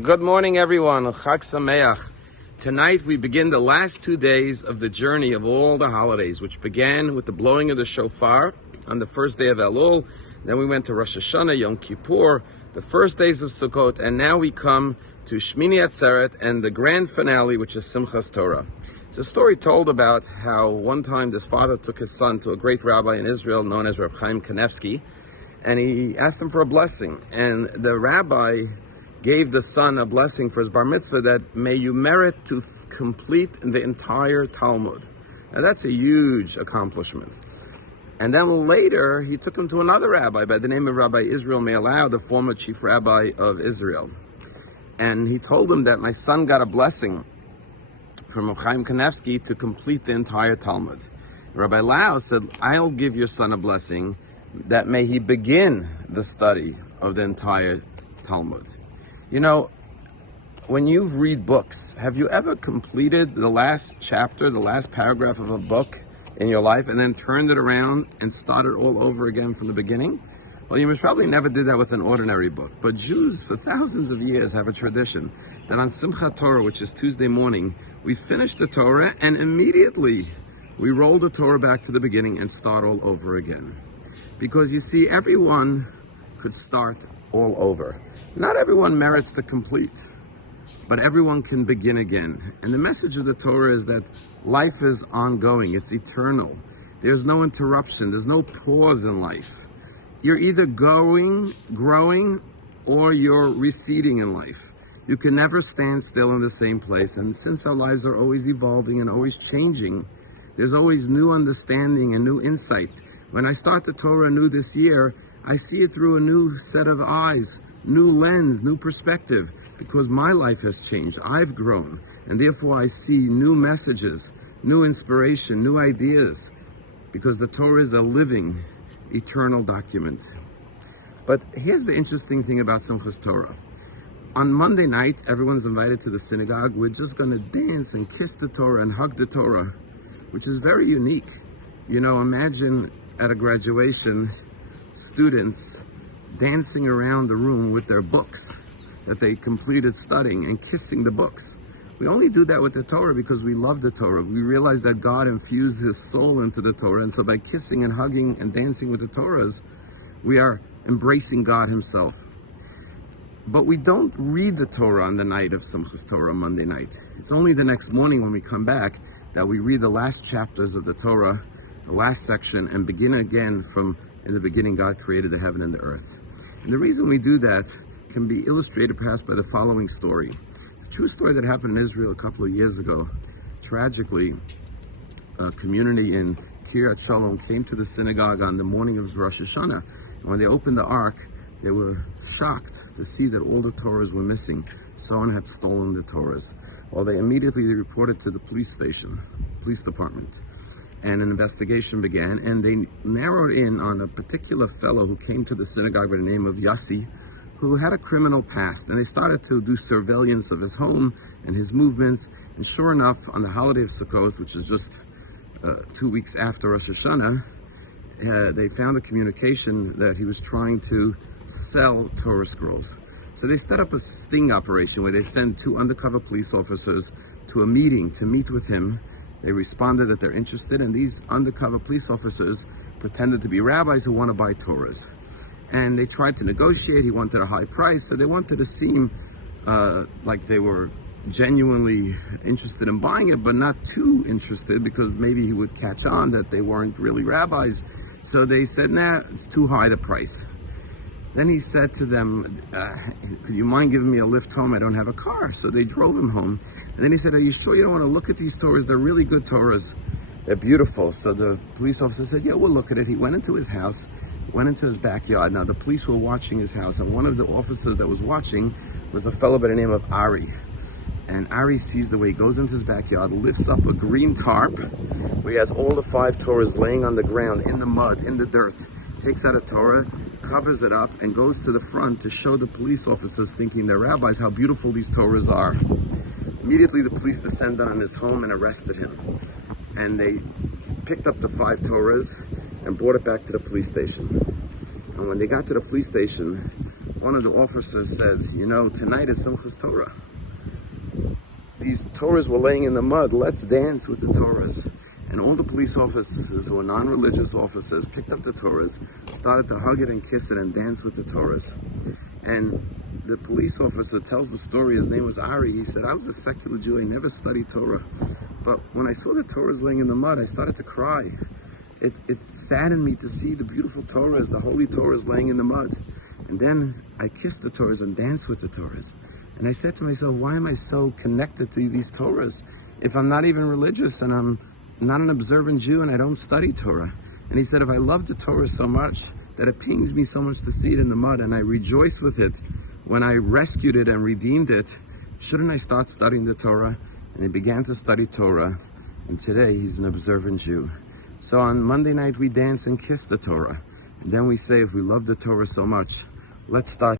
Good morning, everyone. Chag Sameach. Tonight we begin the last 2 days of the journey of all the holidays, which began with the blowing of the shofar on the first day of Elul. Then we went to Rosh Hashanah, Yom Kippur, the first days of Sukkot, and now we come to Shmini Atzeret and the grand finale, which is Simchat Torah. It's a story told about how one time this father took his son to a great rabbi in Israel known as Rabbi Kanevsky, and he asked him for a blessing. And the rabbi gave the son a blessing for his bar mitzvah that may you merit to complete the entire Talmud. And that's a huge accomplishment. And then later, he took him to another rabbi by the name of Rabbi Israel Me'alau, the former chief rabbi of Israel. And he told him that my son got a blessing from Rabbi Kanevsky to complete the entire Talmud. Rabbi Lau said, I'll give your son a blessing that may he begin the study of the entire Talmud. You know, when you read books, have you ever completed the last chapter, the last paragraph of a book in your life and then turned it around and started all over again from the beginning? Well, you most probably never did that with an ordinary book. But Jews, for thousands of years, have a tradition that on Simchat Torah, which is Tuesday morning, we finish the Torah and immediately we roll the Torah back to the beginning and start all over again. Because you see, everyone could start all over. Not everyone merits to complete, but everyone can begin again. And the message of the Torah is that life is ongoing, it's eternal. There's no interruption, there's no pause in life. You're either growing, or you're receding in life. You can never stand still in the same place. And since our lives are always evolving and always changing, there's always new understanding and new insight. When I start the Torah anew this year, I see it through a new set of eyes, new lens, new perspective, because my life has changed. I've grown, and therefore I see new messages, new inspiration, new ideas, because the Torah is a living, eternal document. But here's the interesting thing about Simchat Torah. On Monday night, everyone's invited to the synagogue. We're just going to dance and kiss the Torah and hug the Torah, which is very unique. You know, imagine at a graduation, students dancing around the room with their books that they completed studying and kissing the books. We only do that with the Torah because we love the Torah. We realize that God infused his soul into the Torah, and so by kissing and hugging and dancing with the Torahs, we are embracing God himself. But we don't read the Torah on the night of Simchat Torah, Monday night. It's only the next morning when we come back that we read the last chapters of the Torah, the last section, and begin again from in the beginning God created the heaven and the earth. And the reason we do that can be illustrated perhaps by the following story. A true story that happened in Israel a couple of years ago. Tragically, a community in Kiryat Shalom came to the synagogue on the morning of Rosh Hashanah. And when they opened the ark, they were shocked to see that all the Torahs were missing. Someone had stolen the Torahs. Well, they immediately reported to the police department. And an investigation began, and they narrowed in on a particular fellow who came to the synagogue by the name of Yossi, who had a criminal past. And they started to do surveillance of his home and his movements. And sure enough, on the holiday of Sukkot, which is just 2 weeks after Rosh Hashanah, they found a communication that he was trying to sell Torah scrolls. So they set up a sting operation where they sent 2 undercover police officers to a meeting to meet with him. They responded that they're interested, and these undercover police officers pretended to be rabbis who want to buy Torahs. And they tried to negotiate. He wanted a high price, so they wanted to seem like they were genuinely interested in buying it, but not too interested, because maybe he would catch on that they weren't really rabbis. So they said, nah, it's too high the price. Then he said to them, could you mind giving me a lift home? I don't have a car. So they drove him home. And then he said, are you sure you don't want to look at these Torahs? They're really good Torahs. They're beautiful. So the police officer said, yeah, we'll look at it. He went into his house, went into his backyard. Now, the police were watching his house, and one of the officers that was watching was a fellow by the name of Ari. And Ari sees the way he goes into his backyard, lifts up a green tarp, where he has all the 5 Torahs laying on the ground, in the mud, in the dirt, takes out a Torah, covers it up, and goes to the front to show the police officers, thinking they're rabbis, how beautiful these Torahs are. Immediately, the police descended on his home and arrested him. And they picked up the 5 Torahs and brought it back to the police station. And when they got to the police station, one of the officers said, you know, tonight is Simchat Torah. These Torahs were laying in the mud. Let's dance with the Torahs. And all the police officers who were non-religious officers picked up the Torahs, started to hug it and kiss it and dance with the Torahs. And the police officer tells the story, his name was Ari. He said, I was a secular Jew, I never studied Torah. But when I saw the Torahs laying in the mud, I started to cry. It saddened me to see the beautiful Torahs, the holy Torahs laying in the mud. And then I kissed the Torahs and danced with the Torahs. And I said to myself, why am I so connected to these Torahs if I'm not even religious and I'm not an observant Jew and I don't study Torah? And he said, if I love the Torah so much that it pains me so much to see it in the mud and I rejoice with it when I rescued it and redeemed it, shouldn't I start studying the Torah? And he began to study Torah, and today he's an observant Jew. So on Monday night we dance and kiss the Torah. And then we say, if we love the Torah so much, let's start